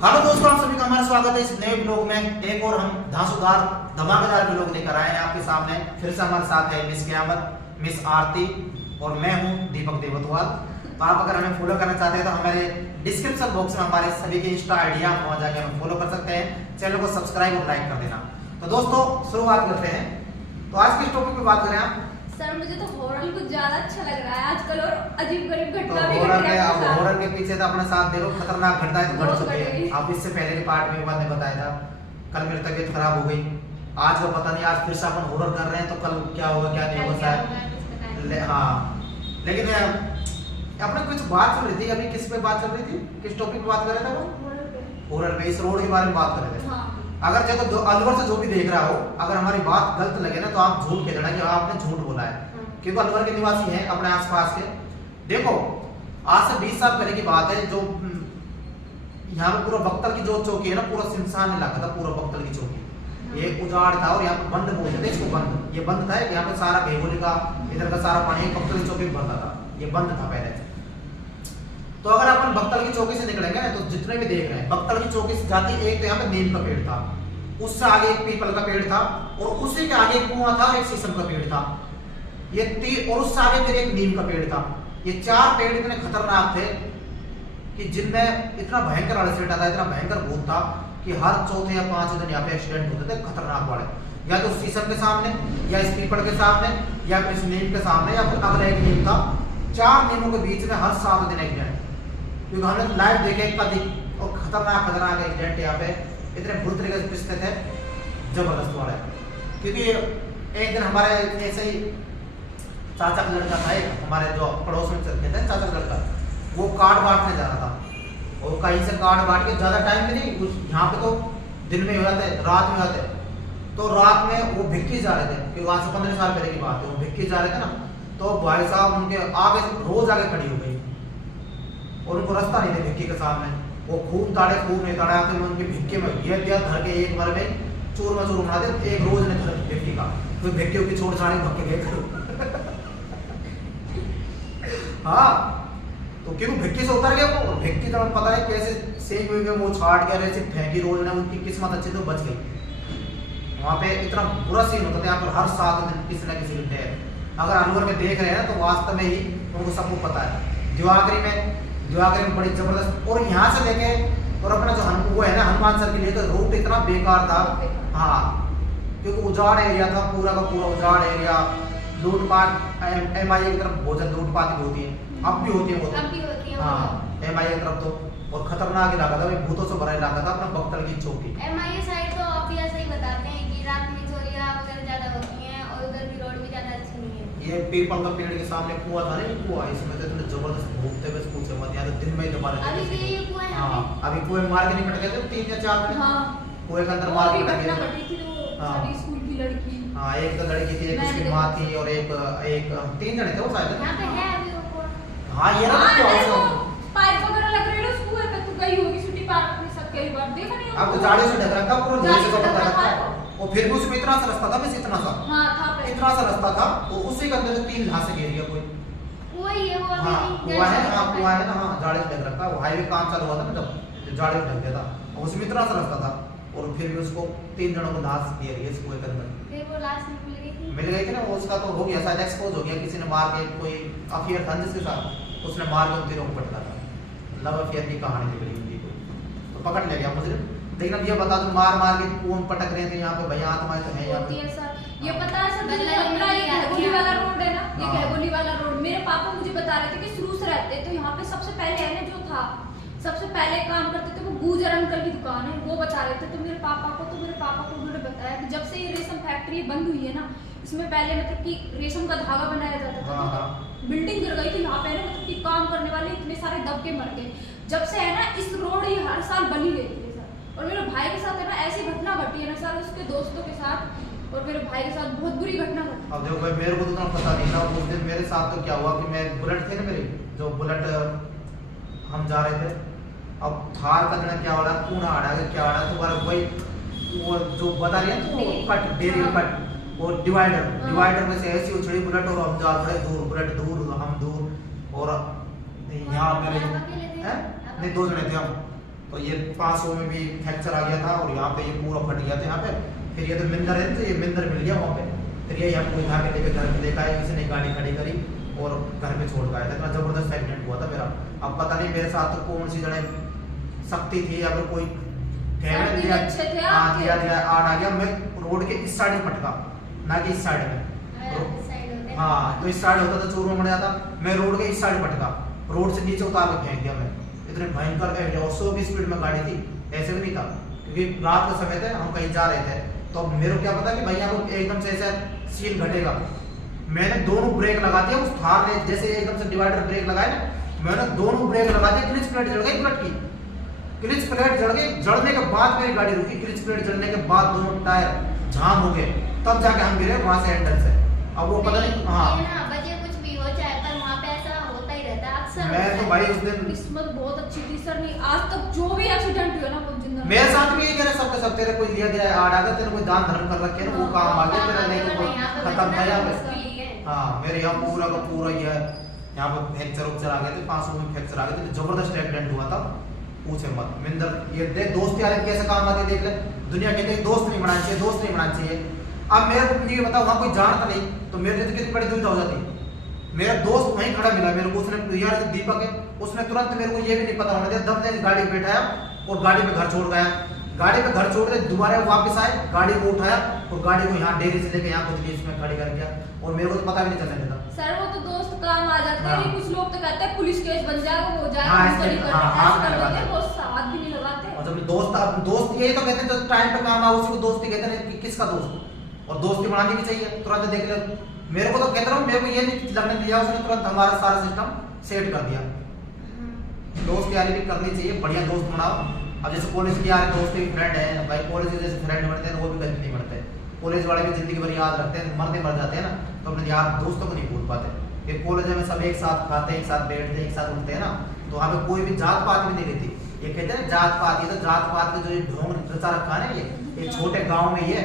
Hello दोस्तों, आप सभी का हमारा स्वागत है इस नए ब्लॉग में। एक और हम धांसूदार धमाकेदार ब्लॉग लेकर आए हैं आपके सामने। फिर से हमारे साथ है मिस क़यामत, मिस आरती और मैं हूं दीपक देवतवाल। तो आप अगर हमें फॉलो करना चाहते हैं तो हमारे डिस्क्रिप्शन बॉक्स में हमारे सभी के इंस्टा आईडी आप वहां जाकर हमें फॉलो कर सकते हैं। चैनल को सब्सक्राइब और लाइक कर देना। तो दोस्तों शुरुआत करते हैं। तो आज किस टॉपिक पे बात करें आप? सर मुझे तो हॉरर कुछ ज्यादा अच्छा लग रहा है आजकल, और अजीब-गरीब घटना भी तो घट रही है। हॉरर के पीछे तो अपने साथ देखो खतरनाक घटनाएं तो घट चुकी है। आप इससे पहले के पार्ट में मैंने बताया था कल मेरी तबीयत खराब हो गई। आज का पता नहीं, आज फिर से अपन हॉरर कर रहे हैं तो कल क्या होगा क्या नहीं होगा शायद। हाँ, लेकिन अपने कुछ बात चल रही थी अभी। किस पे बात चल रही थी, किस टॉपिक पे बात कर रहे थे वो? हॉरर पे, इस रोड के बारे में बात कर रहे थे। अगर देखो अलवर से जो भी देख रहा हो, अगर हमारी बात गलत लगे ना तो आप झूठ कह देना कि आपने झूठ बोला है, क्योंकि अलवर के निवासी हैं अपने आसपास के। देखो आज से 20 साल पहले की बात है, जो यहाँ पे पूरा बख्तर की जो चौकी है ना, पूरा सुनसान इलाका था पूरा बख्तर की चौकी। ये उजाड़ था और यहाँ पे बंद बोलते थे इसको, बंद। ये बंद था, यहाँ पे सारा भेगोली का इधर का सारा पानी बख्तर की चौकी में भरता था। ये बंद था पहले। तो अगर अपन बख्तर की चौकी से निकलेंगे ना तो जितने भी देख रहे हैं बख्तर की चौकी से जाती, एक तो यहाँ पे नीम का पेड़ था, उससे आगे एक पीपल का पेड़ था, और उसी के आगे एक कुआं था और एक शीशम का पेड़ था। ये और उससे आगे फिर एक नीम का पेड़ था। ये चार पेड़ इतने खतरनाक थे कि जिनमें इतना भयंकर अड़सेट आता, इतना भयंकर भूत था कि हर चौथे या पांचवें दिन यहाँ पे एक्सीडेंट होते थे खतरनाक वाले। या तो शीशम के सामने, या इस पीपल के सामने, या फिर इस नीम के सामने, या फिर अगला एक नीम था। चार नीमों के बीच में हर 7 दिन एक्सीडेंट, क्योंकि हमने लाइव देखे कभी। और खतरनाक एक्सीडेंट यहाँ पे इतने बुरी तरीके से पिसते थे, जबरदस्त वाले। क्योंकि एक दिन हमारे ऐसे ही चाचा का लड़का था, एक हमारे जो पड़ोस में चलते थे, चाचा का लड़का, वो कार्ड बांटने जा रहा था। और कहीं से कार्ड बांट के ज्यादा टाइम में नहीं, यहाँ पे तो दिन में हो जाते, रात में जाते। तो रात में वो भिक्की जा रहे थे, क्योंकि वहां से 15 साल पहले की बात है, वो भिक्की जा रहे थे ना। तो भाई साहब उनके आगे रोज आगे खड़ी हो गई और उनको रास्ता नहीं था भिक्की के सामने। वो खूब ताड़े, खूब नहीं ताड़े, आते उनके भिक्की में दिया धर के एक मर गई, चूर मचूर बना दे। एक रोज ने धर भिक्की का, तो भिक्की की छोड़ छाड़े भक्के गए। हाँ, तो क्यों भिक्की से उतर गए वो। भिक्की तो पता है कैसे सेक हुई, वो छाट गया, ऐसे फेंकी रोज ने। उनकी किस्मत अच्छी तो बच गई। वहां पे इतना बुरा सीन होता था यहाँ पर, हर 7 दिन किसी न किसी की डेथ। अगर अलवर में देख रहे हैं ना तो वास्तव में ही उनको सबको पता है। दिवाकरी में बड़ी जबरदस्त। और यहाँ से लेके और अपना जो वो है ना हनुमान सर के लिए, तो रूट इतना बेकार था। हाँ, क्योंकि उजाड़ एरिया था, पूरा का पूरा उजाड़ एरिया। लूटपाट MIA की तरफ बहुत ज्यादा लूटपाट भी होती है, अब भी होती है वो तो। हाँ, MIA की तरफ तो और खतरनाक इलाका था, भूतों से भरा इलाका था अपना बख्तर की चौकी। MIA साइड तो आप ऐसा ही बताते हैं कि रात में चोरियां वगैरह ज्यादा होती हैं, और उधर भी रोड भी ज्यादा अच्छी नहीं है। ये पीपल का पेड़ के सामने कुआं था ना, कुआं, इसमें तो इतने जबरदस्त भूखते हुए पूछे मत, यहाँ तो दिन में ही दबा अभी भी ये कुआं है। हाँ, अभी कुएं मार के निपट गए थे 3 या 4 दिन। कुएं के अंदर मार के निपट गए। स्कूल की लड़की, हाँ, एक तो लड़की थी, एक उसकी माँ थी, और एक 3 जने थे वो शायद। यहाँ पे है अभी वो कुआं। हाँ, ये ना पाइप वगैरह लग रही है स्कूल पे। तू गई होगी छुट्टी पार्क में, सब कई बार देखा नहीं अब तो झाड़ी से ढक रखा पूरा, झाड़ी से पता रखा है। और फिर भी उसमें इतना सा रास्ता था, बस इतना सा। हाँ, था पे इतना सा रास्ता था, तो उसी के अंदर से 3 घास घेर दिया कोई। वही है वो। हाँ, कुआं है ना, कुआं है ना। हाँ, झाड़ी से ढक रखा। वो हाईवे काम चालू हुआ था ना, जब झाड़ी से ढक दिया था, उसमें इतना सा रास्ता था। और फिर भी उसको 3 जनों को घास दे रही है इस कुएं के अंदर। फिर वो लास्ट में मिल गई थी ना, वो उसका तो हो गया शायद, एक्सपोज हो गया। किसी ने मार के, कोई अफेयर था जिसके साथ, उसने मार के उन तीनों को पटका था। लव अफेयर की कहानी निकली उनकी कोई, तो पकड़ ले गया मुझे। लेकिन अब ये बता दो, मार के कौन पटक रहे थे यहाँ पे? भैया आत्माएं तो है यहाँ पे। ये पता है सर, घैबोली वाला रोड है ना, ये घैबोली वाला रोड, मेरे पापा मुझे बता रहे थे कि शुरू से रहते। तो यहाँ पे सबसे पहले है ना जो था, सबसे पहले काम करते थे वो गुजर अंकल की दुकान है, वो बता रहे थे। तो मेरे पापा को उन्होंने बताया कि जब से ये रेशम फैक्ट्री बंद हुई है ना, इसमें पहले मतलब कि रेशम का धागा बनाया जाता था। तो बिल्डिंग गिर गई थी यहाँ पे ना, मतलब कि काम करने वाले इतने सारे दब के मर गए। जब से है ना इस रोड ये हर साल बनी रहती है सर। और मेरे भाई के साथ है ना ऐसी घटना घटी है ना सर, उसके दोस्तों के साथ और मेरे भाई के साथ बहुत बुरी घटना घटी। अब देखो भाई, मेरे को तो पता नहीं था उस दिन। मेरे साथ तो क्या हुआ कि मैं बुलेट थे ना मेरी, जो बुलेट हम जा रहे थे। अब थार का जना क्या हो रहा, कौन आ रहा है, क्या आ रहा है, तुम्हारा वही वो जो बता रही है तो कट डेरी कट, वो डिवाइडर में से ऐसी उछड़ी बुलेट, और हम जा रहे दूर, बुलेट दूर, हम दूर। और यहाँ मेरे नहीं 2 जने थे हम। तो ये 500 में भी फ्रैक्चर आ गया था और यहाँ पे ये पूरा फट गया था यहाँ पे। फिर ये तो मिंदर है तो ये मिंदर मिल गया वहाँ पे। फिर ये हमको उठा के लेके घर पे देखा है, किसी ने गाड़ी खड़ी करी और घर पे छोड़ गया था। इतना जबरदस्त एक्सीडेंट हुआ था मेरा। अब पता नहीं मेरे साथ तो कौन सी जड़े शक्ति थी या फिर कोई सब दिन अच्छे थे आपके। दिया आड़ आ गया। मैं रोड के इस साइड में फटका, ना कि इस साइड में। साइड होते हैं। हाँ, तो इस साइड होता तो चूरमा मर जाता। मैं रोड के इस साइड फटका, रोड से नीचे उतार के फेंक दिया मैं। इतने भयंकर 100 की स्पीड में गाड़ी थी, ऐसे भी नहीं था क्योंकि रात का समय था, हम कहीं जा रहे थे। तो मेरे को क्या पता कि भैया को एकदम से ऐसा सीन घटेगा। मैंने दोनों ब्रेक लगा दिया, उस थार ने जैसे एकदम से डिवाइडर ब्रेक लगाए ना, मैंने दोनों ब्रेक लगा दिया। क्लिच प्लेट जल गई बुलेट की, क्लिच प्लेट जल गई। जलने के बाद मेरी गाड़ी रुकी। क्लिच प्लेट जलने के बाद दोनों टायर जाम हो गए, तब जाके हम गिरे वहां से हैंडल से। अब वो पता नहीं, हाँ ये ना बजे कुछ भी हो जाए पर वहाँ पे ऐसा होता ही रहता है अक्सर। मैं तो भाई उस दिन किस्मत बहुत अच्छी थी सर, नहीं आज तक जो भी एक्सीडेंट हुआ ना वो जिंदा मेरे साथ भी ये कह रहे सबके सब, तेरे कोई लिया दिया आड़ आ गया, तेरे कोई दान धर्म कर रखे ना, वो काम आ गया तेरा, नहीं तो खत्म था यहाँ पे। हाँ, मेरे यहाँ पूरा का पूरा ये यहाँ पे फ्रैक्चर उक्चर आ गए थे, 500 में फ्रैक्चर आ गए थे। जबरदस्त एक्सीडेंट हुआ था, पूछे मत। मिंदर ये देख दोस्त यार कैसे काम आते, देख ले। दुनिया के कहीं दोस्त नहीं बनाना चाहिए, दोस्त नहीं बनाना चाहिए। अब मेरे को ये बताओ, वहाँ कोई जानता नहीं तो मेरे लिए तो कितनी बड़ी दुविधा हो जाती। मेरा दोस्त वहीं खड़ा मिला मेरे को, उसने यार दीपक है, उसने तुरंत मेरे को ये भी नहीं पता होने दिया, दम से गाड़ी में बैठाया और गाड़ी में घर छोड़ गया। गाड़ी में घर छोड़ के दोबारा वापस आए, गाड़ी को उठाया और गाड़ी को यहाँ डेरी से लेके यहाँ कुछ बीच में खड़ी कर दिया और मेरे को तो पता भी नहीं चलने देता। सर वो तो दोस्त काम आ जाते हैं। हाँ। कुछ लोग तो कहते हैं पुलिस केस बन जाएगा, वो हो जाएगा, हाँ, पुलिस ऐसे- नहीं हाँ, करते, हाँ, ऐसे कर लगाते देते हैं, हैं। वो साथ भी नहीं लगाते। और जब दोस्त यही तो कहते हैं, जो टाइम पे काम आ उसी को दोस्ती कहते हैं कि किसका दोस्त। और दोस्ती बनानी भी चाहिए, तुरंत देख ले। मेरे को तो कहता हूँ, मेरे को ये नहीं लगने दिया, उसने तुरंत हमारा सारा सिस्टम सेट कर दिया। दोस्त यारी भी करनी चाहिए, बढ़िया दोस्त बनाओ। अब जैसे कॉलेज के यार दोस्त एक फ्रेंड है भाई, कॉलेज के जैसे फ्रेंड बनते हैं वो भी कभी नहीं बनते। कॉलेज वाले भी जिंदगी भर याद रखते हैं, मरते मर जाते हैं ना, तो अपने यार दोस्तों को नहीं भूल पाते। फिर कॉलेज में सब एक साथ खाते, एक साथ बैठते, एक साथ उठते हैं ना, तो वहाँ पे कोई भी जात पात भी नहीं रहती। ये कहते हैं जात पात, ये तो जात पात के जो ये ढोंग रचा रखा है ना, ये छोटे गाँव में ये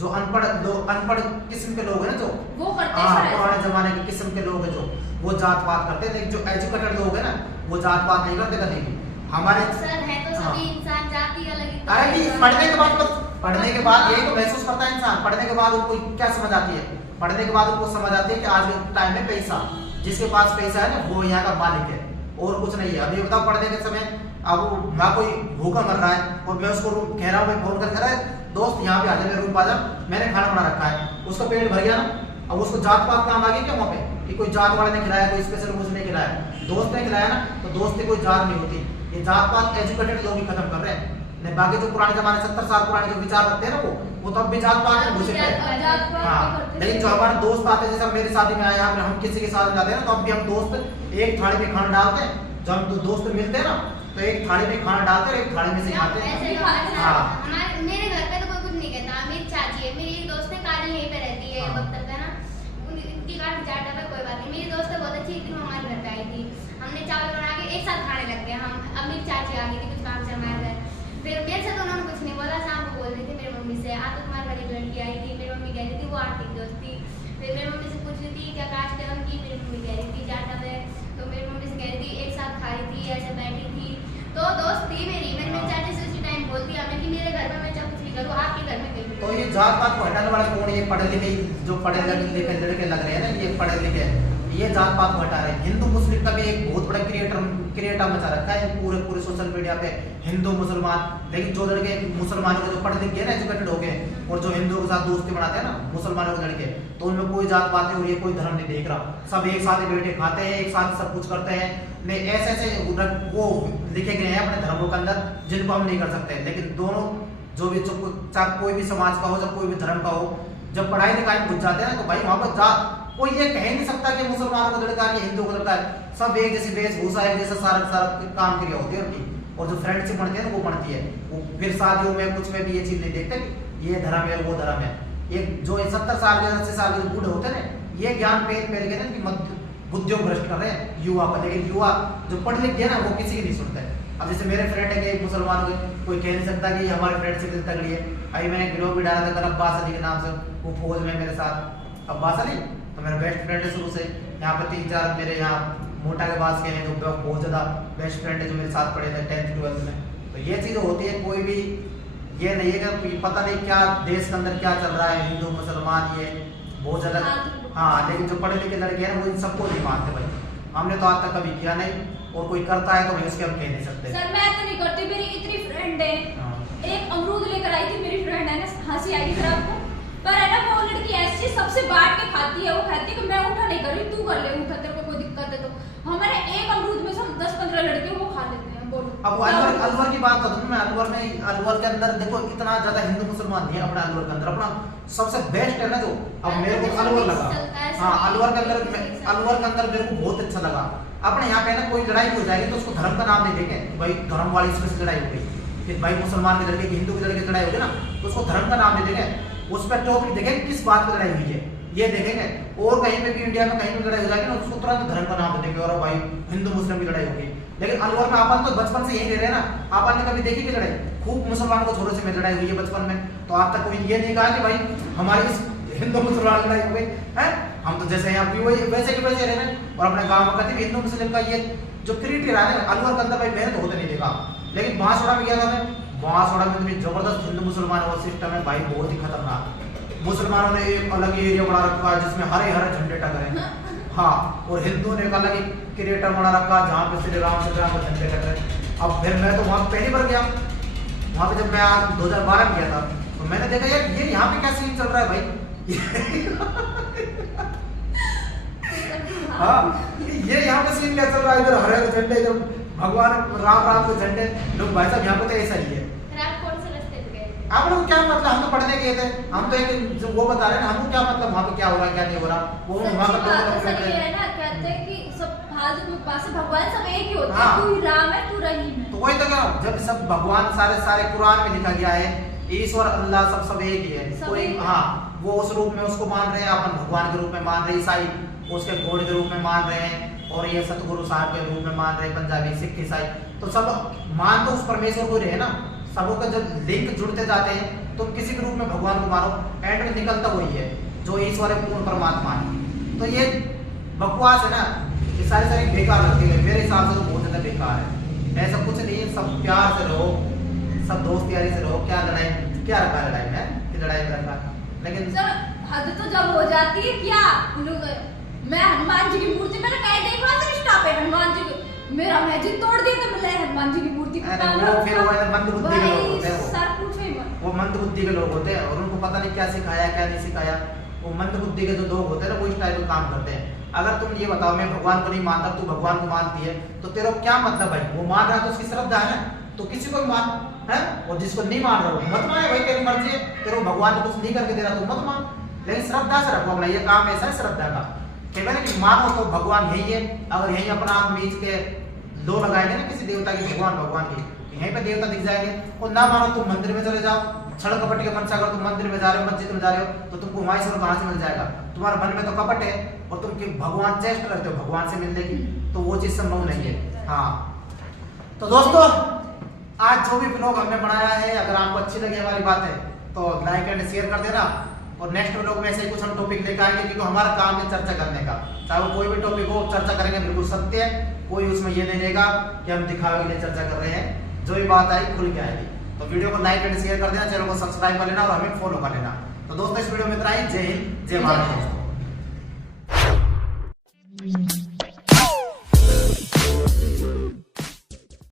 जो अनपढ़ किस्म के लोग हैं ना, जो वो करते हैं सर पुराने जमाने के किस्म के लोग हैं, जो वो जात पात करते हैं। लेकिन जो एजुकेटेड लोग हैं ना, वो जात पात नहीं करते कभी भी। हमारे अक्सर है तो सभी इंसान जाति अलग ही। अरे नहीं, पढ़ने के बाद यही तो महसूस करता है इंसान। पढ़ने के बाद उनको क्या समझ आती है? पढ़ने के बाद उनको समझ आती है कि आज के टाइम में पैसा, जिसके पास पैसा है ना वो यहाँ का मालिक है और कुछ नहीं है। अभी बताओ, पढ़ने के समय अब ना कोई भूखा मर रहा है और मैं उसको कह रहा हूँ, मैं फोन कर दोस्त यहाँ पे आ जा, मेरे रूम पे आ जा, मैंने खाना बना रखा है, उसका पेट भर गया ना, अब उसको जात पात काम आ गई क्या वहाँ पे कि कोई जात वाले ने खिलाया, कोई स्पेशल कुछ नहीं खिलाया, दोस्त ने खिलाया ना, तो दोस्त की कोई जात नहीं होती। ये जात पात एजुकेटेड लोग ही खत्म कर रहे हैं। नहीं, बाकी जो पुराने जमाने 70 साल पुराने जो विचार रखते हैं ना, वो तब भी जात पात में घुसे थे। हाँ, लेकिन जो हमारे दोस्त आते हैं, जैसे मेरी शादी में आया, हम किसी के साथ जाते हैं ना, तो अब भी हम दोस्त एक थाली में खाना डालते हैं। जब हम दोस्त मिलते हैं ना, तो एक थाली में खाना डालते हैं, एक थाली में से खाते हैं। हाँ, मेरे घर पे तो कोई कुछ नहीं कहता। मेरी चाची है, मेरी एक दोस्त है काजल, यहीं पे रहती है बख्तर पे ना, उनकी काट जाटा पे कोई बात नहीं। मेरी दोस्त है बहुत अच्छी, एक दिन वो हमारे घर पे आई थी, हमने चावल बना के एक साथ खाने लग गए हम। अब मेरी चाची आ गई थी कुछ काम से हमारे घर, फिर मेरे से तो उन्होंने कुछ नहीं बोला, शाम को बोल रही थी मेरी मम्मी से, आज तो तुम्हारे घर एक लड़की आई थी, मेरी मम्मी कह रही थी वो आर्थिक दोस्त थी। फिर मेरी मम्मी से पूछ रही थी क्या कास्ट है उनकी, मेरी मम्मी कह रही थी जाटा पे, तो मेरी मम्मी से कह रही थी एक साथ खा रही थी, ऐसे बैठी थी, तो दोस्त थी मेरी। मैंने मेरी चाची से उसी टाइम बोल दिया मैं कि मेरे घर में मैं चाहे कुछ भी करूँ, आपके घर में कहीं। तो ये जात पात को हटाने वाला कौन? ये पढ़े लिखे, जो पढ़े लिखे लड़के लग रहे हैं ना, ये पढ़े लिखे, ये जात पात को हटा रहे हैं। हिंदू मुस्लिम का भी एक बहुत बड़ा क्रिएटर मचा रखा है पूरे सोशल मीडिया पे, हिंदू मुसलमान। लेकिन जो लड़के मुसलमानों के जो पढ़े लिखे ना, एजुकेटेड हो गए, और जो हिंदुओं के साथ दोस्ती बनाते हैं ना मुसलमानों के लड़के, तो उनमें कोई जात पात नहीं हो रही है, कोई धर्म नहीं देख रहा, सब एक साथ बैठे खाते हैं, एक साथ सब कुछ करते हैं। नहीं, ऐसे वो लिखे गए हैं अपने धर्मों के अंदर जिनको हम नहीं कर सकते। लेकिन दोनों जो भी चाहे कोई भी समाज का हो, चाहे कोई भी धर्म का हो, जब पढ़ाई लिखाई में घुस जाते हैं ना, तो भाई वहां पर जात कोई ये कह नहीं सकता कि मुसलमानों का लड़का है, हिंदुओं का लड़का है, सब एक जैसी वेशभूषा, एक जैसा सारा काम क्रिया होती है उनकी। और जो फ्रेंडशिप बनती है ना, वो बनती है। वो फिर शादियों में कुछ में भी ये चीज नहीं देखते कि ये धर्म है वो धर्म है। ये जो 70 साल के 80 साल के बूढ़े होते हैं ना, ये ज्ञान पेल के ना कि बुद्धियों भ्रष्ट कर रहे हैं युवा का। लेकिन युवा जो पढ़ लिख गया ना, वो किसी की नहीं सुनता है। अब जैसे मेरे फ्रेंड है कि मुसलमान के, कोई कह नहीं सकता कि हमारे फ्रेंडशिप इतनी तगड़ी है। अभी मैंने ग्रुप भी डाला था कल अब्बास अली के नाम से, वो फौज में मेरे साथ। अब्बास अली तो मेरा बेस्ट फ्रेंड है शुरू से। यहाँ पे 3-4 मेरे यहाँ मोटा के पास के हैं जो बहुत ज़्यादा बेस्ट फ्रेंड है, जो मेरे साथ पढ़े थे 10th 12th में। तो तो ये चीज होती है, कोई भी ये नहीं है कि पता नहीं क्या देश के अंदर क्या चल रहा है, हिंदू मुसलमान ये बहुत ज्यादा। हाँ, लेकिन जो पढ़े लिखे लड़के हैं वो इन सबको नहीं मानते भाई। हमने तो आज तक कभी किया नहीं, और कोई करता है तो भाई उसके हम कह नहीं सकते। सर मैं तो नहीं करती, मेरी इतनी फ्रेंड है। एक अमरूद लेकर आई थी मेरी फ्रेंड है ना, हंसी आई थी आपको, पर है ना वो लड़की ऐसी सबसे बांट के खाती है। वो कहती है कि मैं उठा नहीं कर रही, तू कर ले उठा, तेरे को कोई दिक्कत है तो। हमारे एक अमरूद में से हम 10-15 लड़के वो खा लेते हैं। बोलो अब अलवर की बात करूँ मैं, अलवर के अंदर देखो इतना ज्यादा हिंदू मुसलमान नहीं है अपना अलवर के अंदर। अपना सबसे बेस्ट है ना जो, अब मेरे को अलवर लगा। हाँ, अलवर के अंदर मेरे को बहुत अच्छा लगा। अपने यहाँ पे ना कोई लड़ाई हो जाएगी तो उसको धर्म का नाम नहीं देंगे, भाई धर्म वाली इसमें से लड़ाई हो गई, फिर भाई मुसलमान के लड़के की हिंदू के लड़के की लड़ाई होगी ना, तो उसको धर्म का नाम नहीं देंगे, उस पर टॉपिक देखेंगे किस बात पर लड़ाई हुई है ये देखेंगे। और कहीं पे भी इंडिया में कहीं भी लड़ाई हो जाएगी ना, उसको तुरंत धर्म का नाम दे देंगे और भाई हिंदू मुस्लिम की लड़ाई होगी। लेकिन अलवर में अपन तो बचपन से यही रह रहे हैं ना, आपन ने कभी देखी कि लड़ाई खूब मुसलमान को छोरों से में लड़ाई हुई है बचपन में, तो आप तक कोई ये नहीं कहा कि भाई हमारी इस हिंदू मुसलमान लड़ाई हो गई है। हम तो जैसे यहाँ भी वही वैसे के वैसे रह रहे हैं, और अपने गाँव में कहते हैं हिंदू मुस्लिम का ये जो क्रिएटिव रहा है अलवर के अंदर भाई मैंने तो होते नहीं देखा। लेकिन बांसवाड़ा में गया था मैं, बांसवाड़ा में इतनी जबरदस्त हिंदू मुसलमान वो सिस्टम है भाई, बहुत ही खतरनाक। मुसलमानों ने एक अलग ही एरिया बना रखा है जिसमें हरे हरे झंडे टंग रहे हैं। हाँ, और हिंदू ने एक अलग ही क्रिएटर बना रखा जहाँ पे श्री राम के झंडे टंग रहे हैं। अब फिर मैं तो वहाँ पहली बार गया, वहाँ पे जब मैं आज 2012 में गया था तो मैंने देखा यार ये यहाँ पे क्या सीन चल रहा है भाई। हाँ, ये यहाँ पे सीन क्या चल रहा है, इधर हरे हरे झंडे, इधर भगवान राम के झंडे। लोग भाई साहब यहाँ पे तो ऐसा ही है। आप लोग क्या मतलब, हम तो पढ़ने गए थे, हम तो एक जो वो बता रहे हैं हमको क्या मतलब वहाँ पे क्या हो रहा है क्या नहीं हो रहा, वो वहाँ का लोग है ना कहते हैं कि सब फालतू के पास भगवान सब एक ही होते हैं। हाँ। तू ही राम है, तू रहीम है। तो वही तो क्या, जब सब भगवान सारे कुरान में लिखा गया है ईश्वर अल्लाह सब एक ही है, कोई हाँ वो उस रूप में उसको मान रहे हैं, अपन भगवान के रूप में मान रहे हैं, ईसाई उसके गॉड के रूप में मान रहे हैं, और ये सतगुरु साहब के रूप में मान रहे हैं, पंजाबी सिख ईसाई, तो सब मान तो उस परमेश्वर को रहे ना। सबों का जब लिंक जुड़ते जाते हैं तुम किसी के रूप में भगवान को मानो, एंड में निकलता वही है जो ईश्वर है, पूर्ण परमात्मा है। तो ये बकवास है ना, ये सारी बेकार लगती है मेरे हिसाब से, तो बहुत ज्यादा बेकार है। ऐसा कुछ नहीं है, सब प्यार से रहो, सब दोस्त यारी से रहो। क्या लड़ाई, क्या रखा लड़ाई में कि लड़ाई में रखा, लेकिन सर हद तो जब हो जाती है क्या लोग। मैं हनुमान जी की मूर्ति मैंने कहीं देखा था इंस्टा पे, हनुमान जी मेरा मस्जिद तोड़ दिया तो मैं हनुमान जी की मूर्ति वो फिर वो मंदबुद्धि के लोग होते हैं, सर पूछो ही मत। वो मंदबुद्धि के लोग होते हैं और उनको पता नहीं क्या सिखाया क्या नहीं सिखाया। वो मंदबुद्धि के जो लोग होते हैं ना वो इस टाइप का काम करते हैं। अगर तुम ये बताओ मैं भगवान को नहीं मानता, तू भगवान को मानती है, तो तेरा क्या मतलब भाई, वो मान रहा है तो उसकी श्रद्धा है ना, तो किसी को मान है, और जिसको नहीं मान रहा हो मत मान, भाई तेरी मर्जी है, तेरे भगवान ने कुछ नहीं करके दे रहा तो मत मान, लेकिन श्रद्धा से रखो अपना, ये काम ऐसा है श्रद्धा का। कि मानो तो भगवान यही है, अगर यही अपना आप बीच के दो लगाएंगे ना किसी देवता की, भगवान की, यहीं पे देवता दिख जाएंगे। और ना मानो तुम मंदिर में चले जाओ, छड़ कपट के मन से अगर तुम मंदिर में जा रहे हो, मस्जिद में जा रहे हो, तो तुमको वहां ईश्वर कहां से मिल जाएगा। तुम्हारे मन में तो कपट है और तुम भगवान चेष्टा करते हो भगवान से मिलने की, तो वो चीज संभव नहीं है। हाँ, तो दोस्तों आज जो भी ब्लॉग हमने बनाया है, अगर आपको अच्छी लगी हमारी बातें तो लाइक एंड शेयर कर देना, और नेक्स्ट ब्लॉग में ऐसे ही कुछ हम टॉपिक लेकर आएंगे, क्योंकि हमारा काम है चर्चा करने का, चाहे वो कोई भी टॉपिक हो चर्चा करेंगे, बिल्कुल सत्य है, कोई उसमें ये नहीं रहेगा कि हम दिखावे के लिए चर्चा कर रहे हैं, जो भी बात आई खुल के आएगी। तो वीडियो को लाइक एंड शेयर कर देना, चैनल को सब्सक्राइब कर लेना और हमें फॉलो कर लेना। तो दोस्तों इस वीडियो में इतना ही, जय हिंद जय भारत।